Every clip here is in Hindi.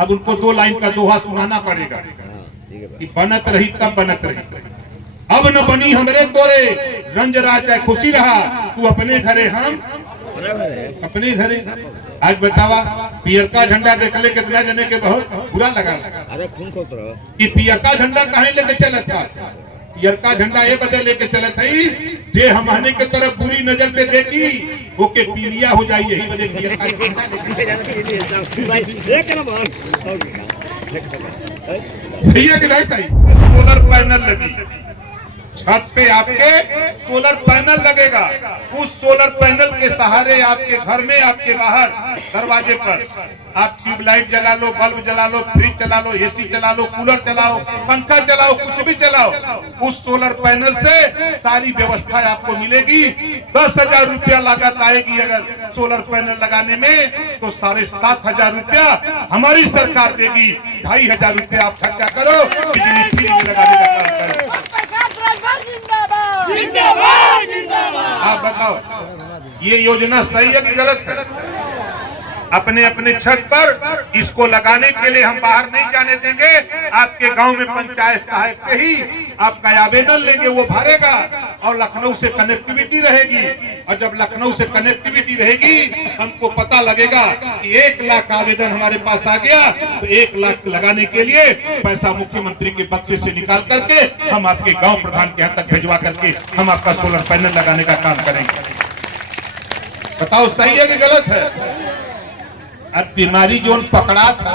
अब उनको 2 लाइन का दोहा सुनाना पड़ेगा कि बनत रही तब बनत रही, अब न बनी हमरे तोरे, रंज राज चाहे खुशी रहा, तू अपने घरे हम अपने घरे। आज बतावा पियर का झंडा देखले कितना जने के बहुत बुरा लगा कि पियर का झंडा कहीं लेके चलत था। पियर का झंडा ये बदल लेके चलत है जे हमने के तरफ बुरी नजर से देखी वो के पीलिया हो जाए, यही वजह पियर का सही है कि नहीं सही। सोलर पैनल लगी छत पे, आपके सोलर पैनल लगेगा। उस सोलर पैनल के सहारे आपके घर में, आपके बाहर दरवाजे पर आप ट्यूबलाइट जला लो, बल्ब जला लो, फ्रिज चला लो, एसी चला लो, कूलर चलाओ, पंखा चलाओ, कुछ भी चलाओ, उस सोलर पैनल से सारी व्यवस्था आपको मिलेगी। 10,000 रुपया लागत आएगी अगर सोलर पैनल लगाने में, तो 7,500 रुपया हमारी सरकार देगी। 2,500 रुपया आप खर्चा करो, बिजली फ्री लगाने का काम करो। आप बताओ ये योजना सही है कि गलत है? अपने अपने छत पर इसको लगाने के लिए हम बाहर नहीं जाने देंगे। आपके गांव में पंचायत सहायक से ही आपका आवेदन लेंगे, वो भरेगा और लखनऊ से कनेक्टिविटी रहेगी। और जब लखनऊ से कनेक्टिविटी रहेगी, हमको पता लगेगा कि 1 लाख आवेदन हमारे पास आ गया, तो 1 लाख लगाने के लिए पैसा मुख्यमंत्री के बक्से से निकाल करके हम आपके गाँव प्रधान के यहाँ तक भिजवा करके हम आपका सोलर पैनल लगाने का काम करेंगे। बताओ सही है कि गलत है? अब बीमारी जो पकड़ा था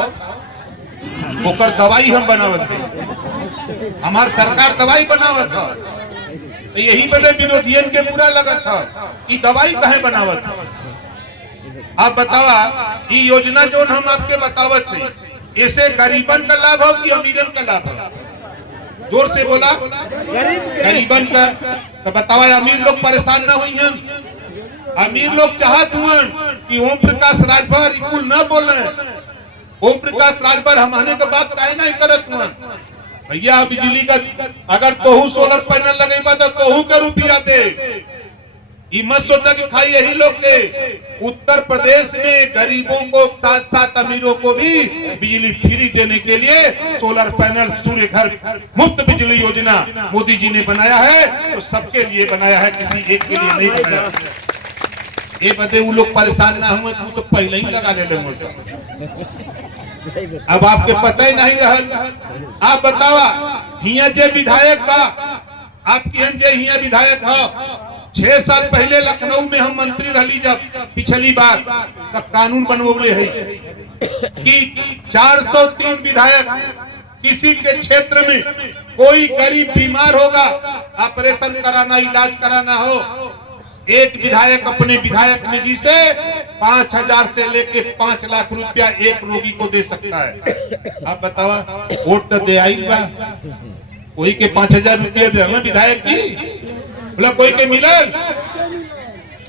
ओकर दवाई हम बनावत थे, हमार सरकार दवाई बनावत था, तो यही बड़े विरोधियन के बुरा लगा था कि दवाई कहे बनावत था। आप बतावा ये योजना जो हम आपके बतावत थे, ऐसे गरीबन का लाभ हो कि अमीरन का लाभ हो? जोर से बोला गरीबन का। तो बतावा अमीर लोग परेशान ना हुई हैं? अमीर लोग चाहत हुए कि ओम प्रकाश राजभर इकुल न बोले, ओम प्रकाश राजभर हमारे के बात काहे नहीं करत हुए। भैया बिजली का अगर तोहू सोलर पैनल लगेबा तो तोहू के रुपया दे, ये मत सोचा कि खाई यही लोग के। उत्तर प्रदेश में गरीबों को साथ साथ अमीरों को भी बिजली फ्री देने के लिए सोलर पैनल, सूर्य घर, मुफ्त बिजली योजना मोदी जी ने बनाया है। तो सबके लिए बनाया है, किसी एक के लिए नहीं बनाया। ये बदे वो लोग परेशान ना हुए, तू तो पहले ही लगा ले। अब आपके पता ही नहीं रहा। आप बतावा हिया जे विधायक बा, आपकी हम जे हिया विधायक हो, 6 साल पहले लखनऊ में हम मंत्री रही जब पिछली बार, तब कानून बनवले है कि 403 विधायक किसी के क्षेत्र में कोई गरीब बीमार होगा, ऑपरेशन कराना, इलाज कराना हो, एक विधायक अपने विधायक निधि से 5,000 से लेके 5 लाख रुपया एक रोगी को दे सकता है। आप बतावा वोट तो दे आई बा, कोई के 5,000 रुपया दे हमें विधायक की बोला, कोई के मिलल।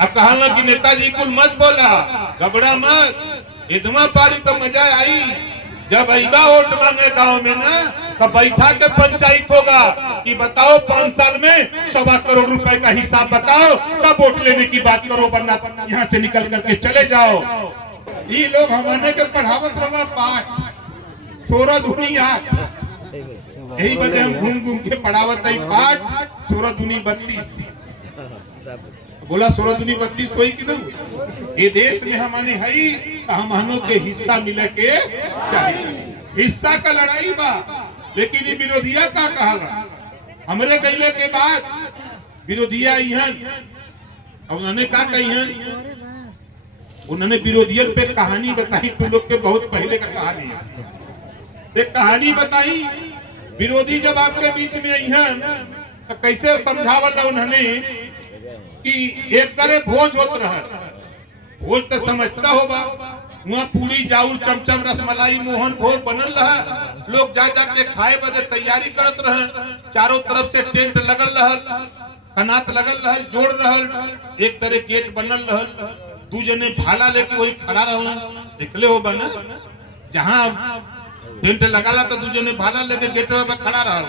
अब कहा कि नेताजी कुल मत बोला, घबरा मत, इतना पारी तो मजा आई। जब अइबा वोट मांगे गांव में ना, तो बैठा के पंचायत होगा कि बताओ 5 साल में 1.25 करोड़ रुपए का हिसाब बताओ, तब वोट लेने की बात करो, वरना यहाँ से निकल करके चले जाओ। ये लोग हमारे के पढ़ावत रहा पाठ सोरा दुनिया, यही वजह हम घूम घूम के पढ़ावत है पाठ सोरा दुनी 32। बोला 16 दुनी 32 हुई कि नहीं? ये देश में हमने है, हमनों के हिस्सा मिले के चाहिए। हिस्सा का लड़ाई बा, लेकिन ये विरोधिया का कहा हमरे गईले के बाद विरोधिया उन्होंने क्या कही, उन्होंने विरोधियन पे कहानी बताई। तुम लोग के बहुत पहले का कहानी है, एक कहानी बताई। विरोधी जब आपके बीच में आई हैं तो कैसे समझावल उन्होंने कि एक तरह भोज होत रहा, भोज तो समझता होगा, वहाँ पूरी जाऊर चमचम रसमलाई मोहन भोग बनल रहा, लोग जा जाके खाए बदे तैयारी करत रहे, चारों तरफ से टेंट लगल रहल, कनात लगल रहल, जोड़ रहल, एक तरह गेट बनल रहल, 2 जने भाला लेके वही खड़ा रहल। देखले हो बना जहाँ टेंट लगाला तो 2 जने भाला लेके गेट पे खड़ा रहल,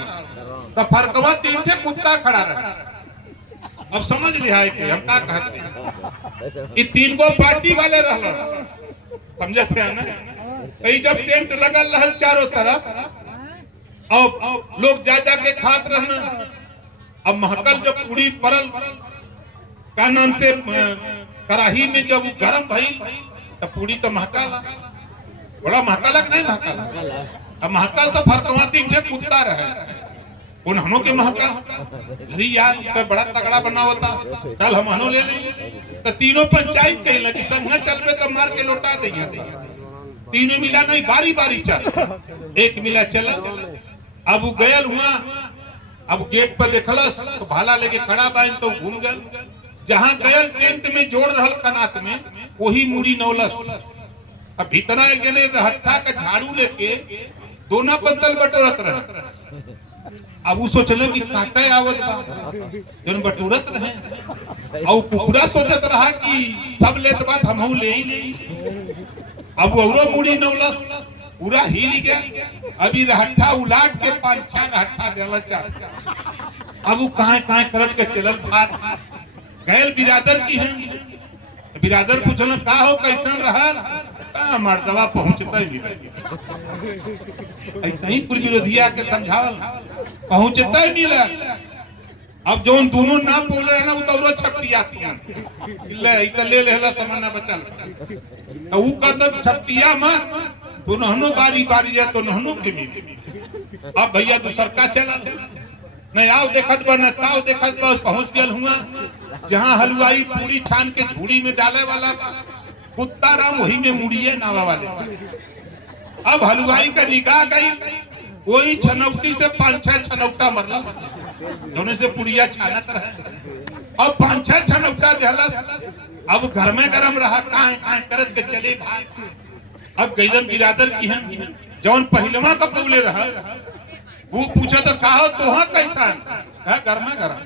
तो फरकवा 3 ठे कुत्ता खड़ा रहा। अब समझ लिया है कि हम क्या कहते हैं, 3 गो पार्टी वाले रहल, समझते हैं ना? जब टेंट लगल रहल चारों तरफ और लोग जा जा के खात रहना, अब महकल जब पूरी परल का नाम से कड़ाही में जब गरम भइल तब पूरी तो महकाला, बड़ा महकाला नहीं महकाला। अब महकाल तो फरकवा तीन से कुत्ता रहे उन्होंने के महकाल अरे यार तो बड़ा तगड़ा बना होता, कल हम हनो ले लेंगे तो तीनों पंचायत कही लगी संघ चल पे तो मार के लौटा देंगे। तीनों मिला नहीं, बारी बारी चल, एक मिला चला। अब वो गयल हुआ, अब गेट पर देखलस तो भाला लेके खड़ा बाइन तो घूम गए, जहां गयल टेंट में जोड़ रहल कनात में वही मुड़ी नौलस। अब भीतरा एक जने हट्ठा का झाड़ू लेके दोनों बदल बटोरत रहे। अब वो सोचले कि काटे आवत बा जन बटोरत रहे, और कुकुरा सोचत रहा कि सब लेत बात हमहू ले ही ले। अब औरो मुड़ी नौलस पूरा हिल गया, अभी रहट्ठा उलाट के 5-6 रहट्ठा देला चार। अब वो कहां करत के चलल भात गैल बिरादर की है। बिरादर पूछल का हो कैसन रहल, मर्दवा पहुंचता ही ऐसा ही कुल विरोधिया के समझावल पहुंचता ही मिला। अब जो दोनों ना बोले ना उतरो छपटिया ले लेला समाना बचल तो ऊ कदम छपटिया मत तो नहनो बारी बारी है तो नहनो के मिली। अब भैया दूसर का चला नहीं आओ देखत बा न ताओ देखत बा, पहुंच गया हुआ जहां हलवाई पूरी छान के झूड़ी में डाले वाला कुत्ता राम वही में मुड़िए नावा वाले। अब हलवाई का निगाह गई, वही छनौटी से 5-6 छनौटा मरलस, दोनों से पुड़िया छानत रहे। अब 5-6 छनौटा देहलस। अब घर में गरम रहा, काहे करत के चले भाई। अब गैलन बिरादर की हम जौन पहलवा का पौले रहा वो पूछा तो कहा तोहा कैसा है, घर में गरम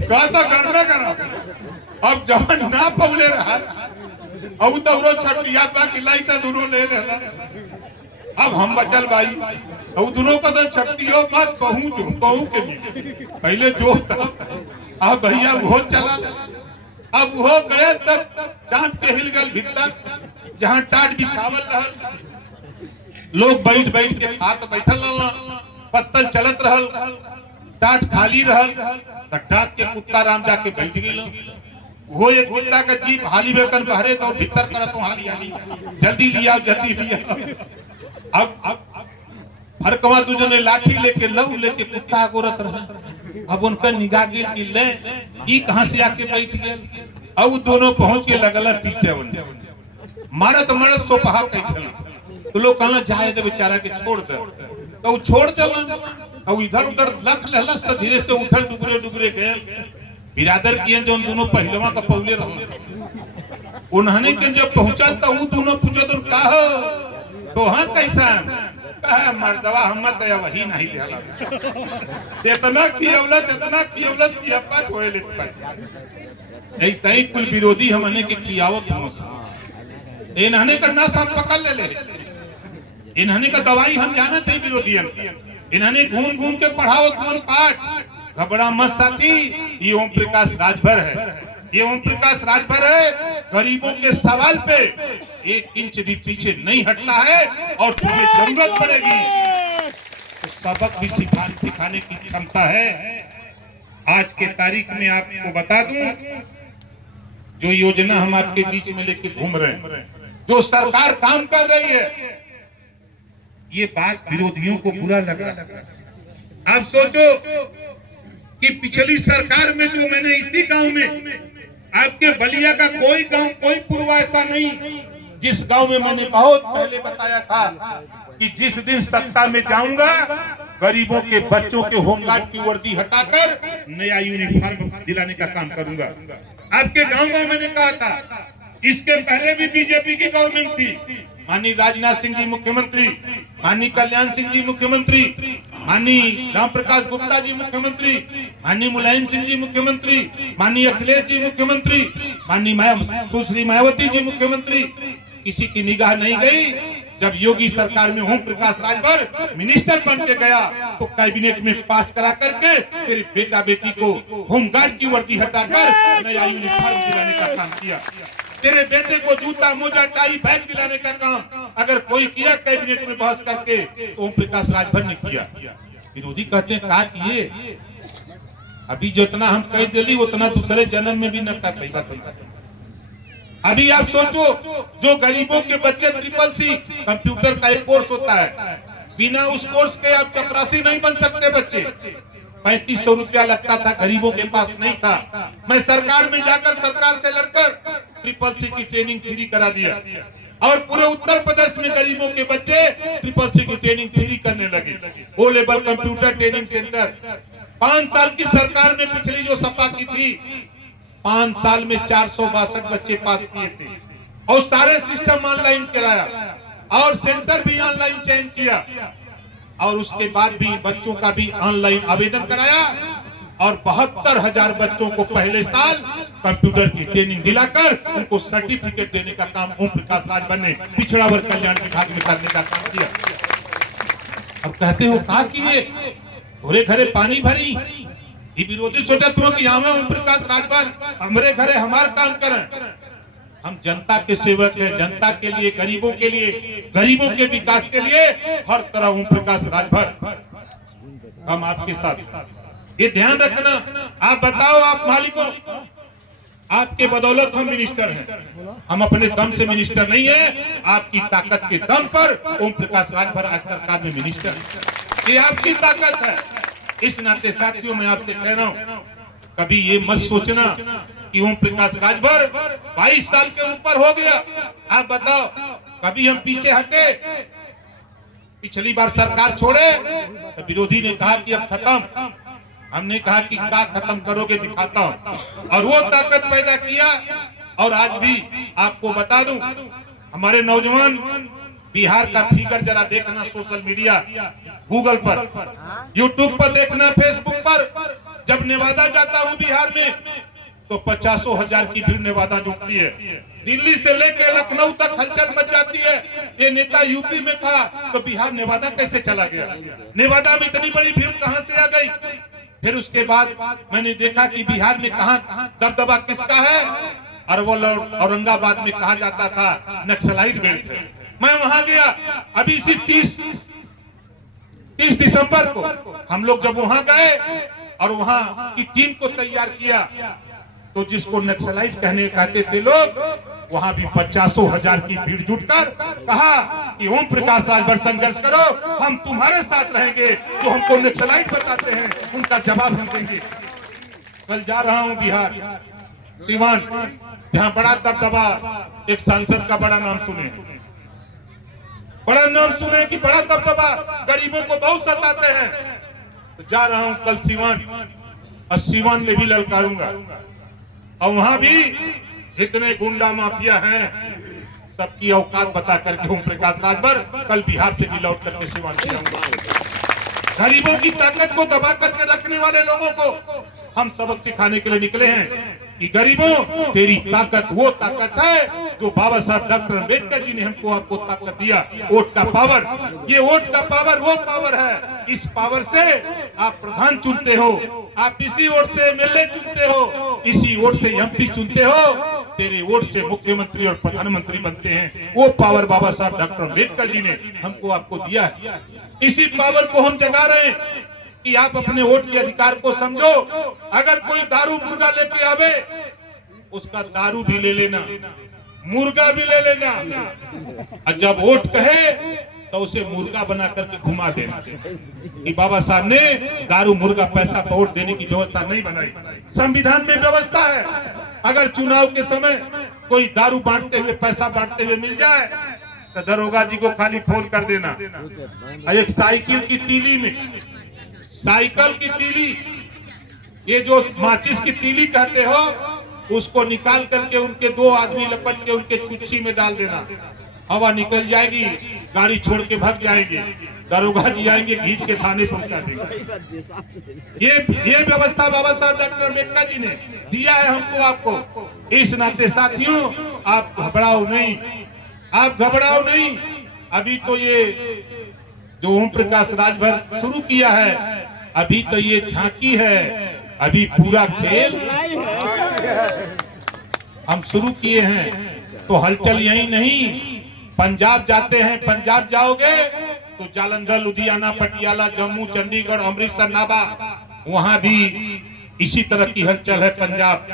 कहा तो घर में गरम। अब जवन ना पौले रहा अब तो छटिया बा किलाई तो दोनों ले लेला। अब हम बचल भाई अब दोनों का तो छटियो मत कहूं जो कहूं के नहीं पहले जो था। अब भैया वो चला, अब वो गया तब चांद के हिल गल भीतर जहां टाट बिछावल रहल, लोग बैठ बैठ के खात बैठल रहल, पत्तल चलत रहल, टाट खाली रहल तो डाक के कुत्ता राम जाके बैठ गई। वो एक कुत्ता का जीप हाली बेकन बहरे तो भीतर करत हाली हाली जल्दी लिया जल्दी लिया। अब हरकवा दूजने लाठी लेके लव लेके कुत्ता गोरत रहे। अब उनका निगाह गिर की ले ई कहां से आके बैठ गए। अब दोनों पहुंच के लगल पीटे बन मारत मारत सोपहा कही तो लोग कहला जाए दे बेचारा के छोड़ दे तो वो छोड़ चलन। अब इधर उधर लख लहलस तो धीरे से उठल डुगरे डुगरे गए। बिरादर किए जो दोनों पहलवा का पौले रहे उन्होंने के जब पहुंचा तो वो दोनों पूछो तो का हो तो हाँ कैसा कहा मर्दवा हम तो वही नहीं देला इतना कियवलस कि अपा छोए लेत पर ऐसा ही कुल विरोधी हमने के कियावत हम इन्होंने का नस हम पकड़ ले इन्होंने का दवाई हम जानते हैं विरोधियन। इन्होंने घूम घूम के पढ़ाओ कौन पाठ घबरा मत साथी, ये ओम प्रकाश राजभर है, ये ओम प्रकाश राजभर है। गरीबों के सवाल पे 1 इंच भी पीछे नहीं हटना है और तुम्हें जरूरत पड़ेगी तो सबक भी सिखाने की क्षमता है। आज के तारीख में आपको बता दूं जो योजना हम आपके बीच में लेके घूम रहे हैं, जो सरकार काम कर रही है, ये बात विरोधियों को बुरा लग रहा है। आप सोचो कि पिछली सरकार में जो मैंने इसी गांव में आपके बलिया का कोई गांव कोई पूर्वा ऐसा नहीं जिस गांव में मैंने बहुत पहले बताया था कि जिस दिन सत्ता में जाऊंगा गरीबों के बच्चों के होमगार्ड की वर्दी हटाकर नया यूनिफॉर्म दिलाने का काम करूंगा। आपके गांव में मैंने कहा था, इसके पहले भी बीजेपी की गवर्नमेंट थी, माननीय राजनाथ सिंह जी मुख्यमंत्री, माननीय कल्याण सिंह जी मुख्यमंत्री, माननीय राम प्रकाश गुप्ता जी मुख्यमंत्री, माननीय मुलायम सिंह जी मुख्यमंत्री, माननीय अखिलेश जी मुख्यमंत्री, माननीय सुश्री मायावती जी मुख्यमंत्री, किसी की निगाह नहीं गई। जब योगी सरकार में ओम प्रकाश राजभर मिनिस्टर बन के गया तो कैबिनेट में पास करा करके मेरे बेटा बेटी को होमगार्ड की वर्दी हटाकर नया यूनिफॉर्म दिलाने का काम किया। तेरे बेटे को जूता मोजा टाई बैग दिलाने का काम अगर कोई किया कैबिनेट में बहस करके तो ओम प्रकाश राजभर ने किया। विरोधी कहते हैं का किए, अभी जितना हम कह दिली उतना दूसरे जन्म में भी न कर पाएगा। अभी आप सोचो, जो गरीबों के बच्चे ट्रिपल सी कंप्यूटर का एक कोर्स होता है, बिना उस कोर्स के आप चपरासी नहीं बन सकते बच्चे। 3500 रुपया लगता था, गरीबों के पास नहीं था। मैं सरकार में जाकर सरकार से लड़कर ट्रिपल सी की ट्रेनिंग फ्री करा दिया और पूरे उत्तर प्रदेश में गरीबों के बच्चे ट्रिपल सी की ट्रेनिंग फ्री करने लगे। O level computer training centre 5 साल की सरकार में पिछली जो सपा की थी, 5 साल में 462 बच्चे पास किए थे और सारे सिस्टम ऑनलाइन कराया और सेंटर भी ऑनलाइन चयन किया और उसके बाद भी बच्चों का भी ऑनलाइन आवेदन कराया और 72,000 बच्चों को पहले साल कंप्यूटर की ट्रेनिंग दिलाकर उनको सर्टिफिकेट देने का काम ओम प्रकाश राजभर ने पिछड़ा वर्ग कल्याण विभाग में करने का काम किया। अब कहते हो का किए, घरे घरे पानी भरी। ये विरोधी सोचा तुम कि हमें ओम प्रकाश राजभर हमारे घरे हमार काम करें। हम जनता के सेवक हैं, जनता के लिए, गरीबों के लिए, गरीबों के विकास के लिए हर तरह ओम प्रकाश राजभर हम आपके साथ। ये ध्यान रखना। आप बताओ, आप मालिकों, आपके बदौलत हम मिनिस्टर हैं। हम अपने दम से मिनिस्टर नहीं है, आपकी ताकत के दम पर ओम प्रकाश राजभर आज सरकार में मिनिस्टर। ये आपकी ताकत है। इस नाते साथियों मैं आपसे कह रहा हूं, कभी ये मत सोचना कि ओम प्रकाश राजभर 22 साल के ऊपर हो गया। आप बताओ, कभी हम पीछे हटे? पिछली बार सरकार छोड़े तो विरोधी ने कहा कि अब खत्म। हमने कहा कि क्या खत्म करोगे, दिखाता हूं, और वो ताकत पैदा किया। और आज भी आपको बता दूं, हमारे नौजवान बिहार का फिगर जरा देखना, सोशल मीडिया, गूगल पर, यूट्यूब पर देखना, फेसबुक पर। जब नेवादा जाता हूं बिहार में तो 50,000 की भीड़ नेवादा जुटती है। दिल्ली से लेकर लखनऊ तक हलचल मच जाती है। ये नेता यूपी में था तो बिहार नेवादा कैसे चला गया? नेवादा में इतनी बड़ी भीड़ कहां से आ गई? फिर उसके बाद मैंने देखा कि बिहार में कहां दबदबा किसका है। अरवल और औरंगाबाद में कहा जाता था नक्सलाइट बेल्ट है। मैं वहां गया अभी इसी 30 दिसंबर को। हम लोग जब वहां गए और वहां की टीम को तैयार किया तो जिसको नक्सलाइट कहते थे लोग, वहां भी 50,000 की भीड़ जुटकर कहा कि ओम प्रकाश राजभर संघर्ष करो, हम तुम्हारे साथ रहेंगे। जो हमको नक्सलाइट बताते हैं उनका जवाब हम देंगे। कल जा रहा हूं बिहार, सीवान, जहां बड़ा दबदबा, एक सांसद का बड़ा नाम सुने, कि बड़ा दबदबा, गरीबों को बहुत सताते हैं। तो जा रहा हूं कल सीवान, और सीवान में भी ललकारूंगा। और वहां भी जितने गुंडा माफिया हैं सबकी औकात बता करके ओम प्रकाश राजभर कल बिहार से भी लौट करके सीवान से जाऊंगा। गरीबों की ताकत को दबा करके रखने वाले लोगों को हम सबक सिखाने के लिए निकले हैं कि गरीबों, तेरी ताकत वो ताकत है जो बाबा साहब डॉक्टर अम्बेडकर जी ने हमको आपको ताकत दिया, वोट का पावर। ये वोट का पावर वो पावर है, इस पावर से आप प्रधान चुनते हो, आप इसी वोट से एमएलए चुनते हो, इसी वोट से एमपी चुनते हो, तेरे वोट से मुख्यमंत्री और प्रधानमंत्री बनते हैं। वो पावर बाबा साहब डॉक्टर अम्बेडकर जी ने हमको आपको दिया है। इसी पावर को हम जगा रहे हैं कि आप अपने वोट के अधिकार को समझो। अगर कोई दारू मुर्गा लेके आवे, उसका दारू भी ले लेना, मुर्गा भी ले लेना, और जब वोट कहे तो उसे मुर्गा बना करके घुमा देना। कि बाबा साहब ने दारू मुर्गा पैसा वोट देने की व्यवस्था नहीं बनाई। संविधान में व्यवस्था है, अगर चुनाव के समय कोई दारू बांटते हुए, पैसा बांटते हुए मिल जाए तो दरोगा जी को खाली फोन कर देना। एक साइकिल की तीली में, साइकिल की तीली, ये जो माचिस की तीली कहते हो, उसको निकाल करके उनके 2 आदमी लपट के उनके चुच्छी में डाल देना। हवा निकल जाएगी, गाड़ी छोड़ के भाग जाएंगे, दरोगा जी आएंगे, घींच के थाने पहुंचा देंगे। ये व्यवस्था बाबा साहब डॉक्टर अम्बेडकर जी ने दिया है हमको, आपको। इस नाते साथियों, आप घबराओ नहीं, आप घबराओ नहीं। अभी तो ये जो ओम प्रकाश राजभर शुरू किया है, अभी तो ये झांकी है, अभी पूरा खेल हम शुरू किए हैं। तो हलचल यही नहीं, पंजाब जाते हैं, पंजाब जाओगे तो जालंधर, लुधियाना, पटियाला, जम्मू, चंडीगढ़, अमृतसर, नाभा, वहां भी इसी तरह की हलचल है। पंजाब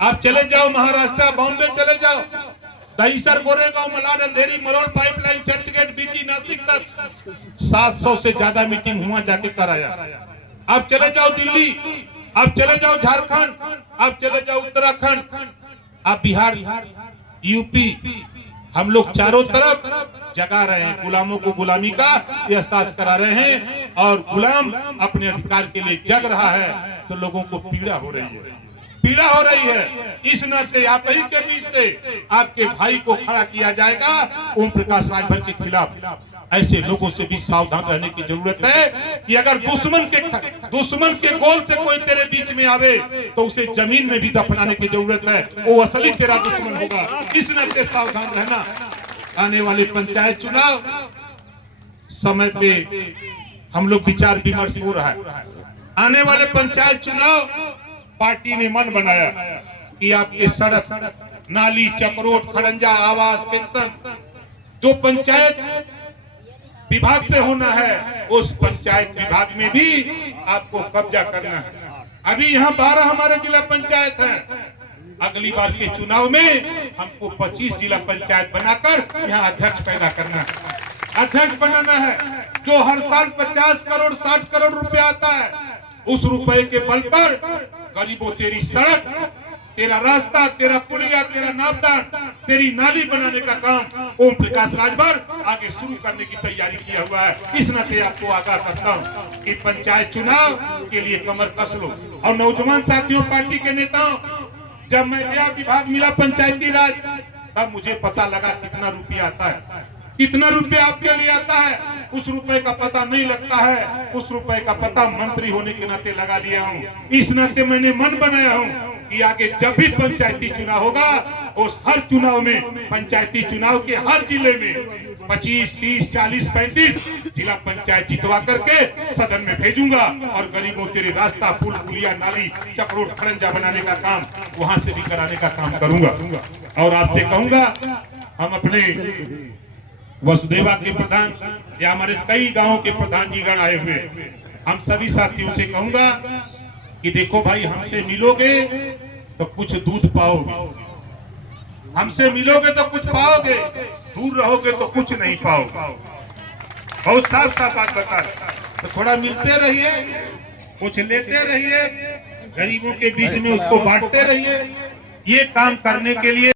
आप चले जाओ, महाराष्ट्र, बॉम्बे चले जाओ, दहीसर, गोरेगांव, मलाड, अंधेरी, मरोल, पाइपलाइन, चर्चगेट, बीटी, नासिक तक 700 से ज्यादा मीटिंग हुआ जाके कराया। आप चले जाओ दिल्ली, आप चले जाओ झारखंड, आप चले जाओ उत्तराखंड, आप बिहार, यूपी, हम लोग चारों तरफ जगा रहे हैं, गुलामों को गुलामी का एहसास करा रहे हैं, और गुलाम अपने अधिकार के लिए जग रहा है तो लोगों को पीड़ा हो रही है, पीड़ा हो रही है। इस नाते आप ही के बीच से आपके भाई को खड़ा किया जाएगा ओम प्रकाश राजभर के खिलाफ। ऐसे लोगों से भी सावधान रहने की जरूरत है कि अगर दुश्मन के गोल से कोई तेरे बीच में आवे तो उसे जमीन में भी दफनाने की जरूरत है, वो असली तेरा दुश्मन होगा। इस नाते सावधान रहना। आने वाले पंचायत चुनाव समय पे हम लोग विचार विमर्श हो रहा है। आने वाले पंचायत चुनाव पार्टी ने मन बनाया कि आपके सड़क, नाली, चक्रोट, खड़ंजा, आवास, पेंशन जो पंचायत विभाग से होना है, उस पंचायत विभाग में भी आपको कब्जा करना है। अभी यहाँ 12 हमारे जिला पंचायत हैं, अगली बार के चुनाव में हमको 25 जिला पंचायत बनाकर यहाँ अध्यक्ष पैदा करना है, अध्यक्ष बनाना है। जो हर साल 50 करोड़ 60 करोड़ रुपया आता है, उस रुपए के बल पर गरीबों तेरी सड़क, तेरा रास्ता, तेरा पुलिया, तेरा नापदान, तेरी नाली बनाने का काम ओम प्रकाश राजभर आगे शुरू करने की तैयारी किया हुआ है। इस नाते आपको आगाह करता हूँ कि पंचायत चुनाव के लिए कमर कस लो। और नौजवान साथियों, पार्टी के नेताओं, जब मैं नया विभाग मिला पंचायती राज, तब मुझे पता लगा कितना रुपया आता है, कितना रुपया आपके लिए आता है। उस रुपए का पता नहीं लगता है, उस रुपए का पता मंत्री होने के नाते लगा लिया हूँ। इस नाते मैंने मन बनाया हूँ कि आगे जब भी पंचायती चुनाव होगा, उस हर चुनाव में, पंचायती चुनाव के हर जिले में 25, 30, 40, 35 जिला पंचायत जितवा करके सदन में भेजूंगा और गरीबों के रास्ता, पुल, पुलिया, नाली, चक्रोट, खड़ंजा बनाने का काम वहां से भी कराने का काम करूंगा। और आपसे कहूंगा, हम अपने वसुदेवा के प्रधान या हमारे कई गांवों के प्रधान जी गण आए हुए, हम सभी साथियों से कहूंगा कि देखो भाई, हमसे मिलोगे तो कुछ दूध पाओगे, हमसे मिलोगे तो कुछ पाओगे, दूर रहोगे तो कुछ नहीं पाओगे। बहुत साफ साफ बात बता, तो थोड़ा मिलते रहिए, कुछ लेते रहिए, गरीबों के बीच में उसको बांटते रहिए। ये काम करने के लिए